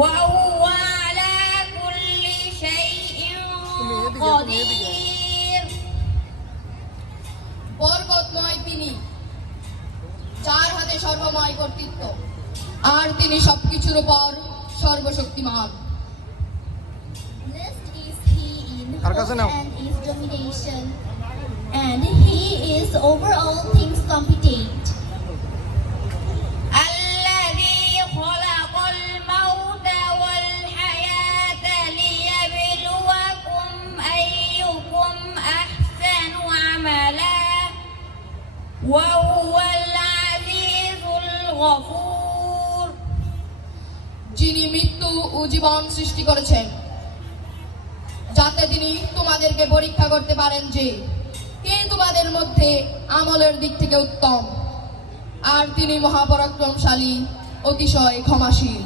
وهو على كل شيء قدير বরকতময় তিনি, চার হাতে সর্বময় কর্তৃত্ব, আর তিনি সবকিছুর উপর সর্বশক্তিমান। Blessed is he in hope and his domination, and he is over all things competent. الذي خلق الموت والحياة ليبلوكم أيكم أحسن عملا وهو العزيز الغفور। যিনি মৃত্যু ও জীবন সৃষ্টি করেছেন যাতে তিনি তোমাদেরকে পরীক্ষা করতে পারেন যে কে তোমাদের মধ্যে আমলের দিক থেকে উত্তম, আর তিনি মহাপরাক্রমশালী, অতিশয় ক্ষমাশীল।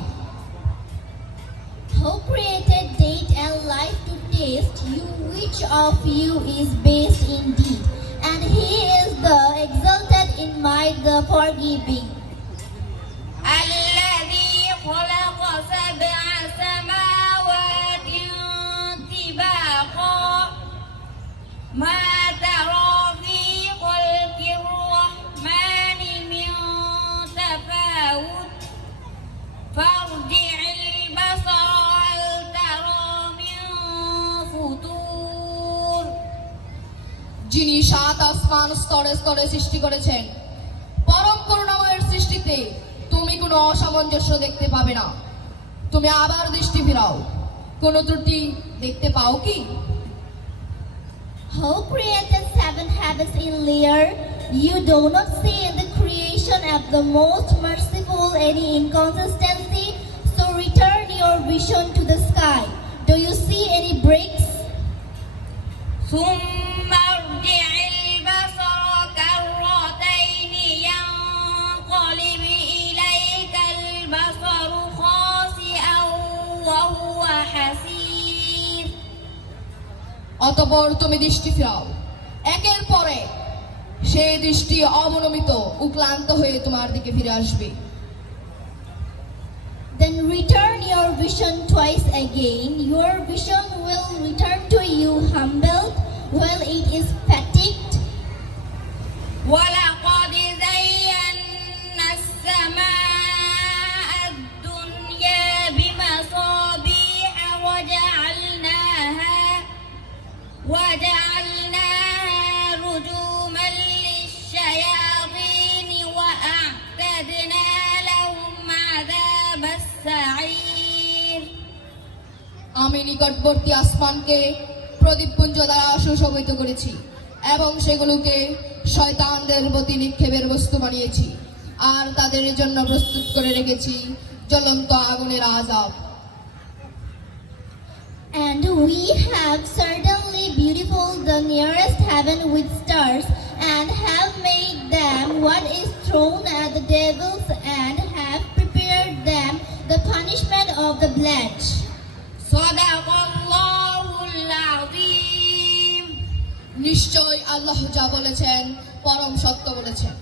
Who created death and life to test you, which of you is best indeed, and he is the exalted in might, the forgiving. الذي خلق سبع سماوات طباقا ما ترى في خلق الرحمن من تفاوت فارجع البصر هل ترى من فطور। যিনি সাত আসমান স্তরে স্তরে সৃষ্টি করেছেন, পরম করুণাময়ের সৃষ্টিতে তুমি কোনো অসামঞ্জস্য দেখতে পাবে না। তুমি আবার দৃষ্টি ফিরাও, কোনো ত্রুটি দেখতে পাও কি? Who created seven heavens in layer? You do not see in the creation of the most merciful any inconsistency, so return your vision to the sky. Do you see any breaks? ثم ارجع البصر كرتين ينقلب إليك البصر خاسئا وهو حسير। অতঃপর তুমি দৃষ্টি ফিরাও, একের পরে সেই দৃষ্টি অবনমিত ও ক্লান্ত হয়ে তোমার দিকে ফিরে আসবে। Then return your vision twice again. Your vision will return to you humbled while it is fatigued. ولقد زينا السماء الدنيا بمصابيح وجعلناها رجوما للشياطين وأعتدنا لهم عذاب السعير। আমি নিকটবর্তী আসমানকে প্রদীপপুঞ্জ দ্বারা সুশোভিত করেছি এবং সেগুলোকে শয়তানদের প্রতি নিক্ষেপের বস্তু বানিয়েছি, আর তাদের জন্য প্রস্তুত করে রেখেছি জ্বলন্ত আগুনের আযাব। And we have certainly beautified the nearest heaven with stars, and have made them what is thrown at the devils, and have prepared them the punishment of the pledge. সাদাকাল্লাহুল আযীম। নিশ্চয় আল্লাহ যা বলেছেন পরম সত্য বলেছেন।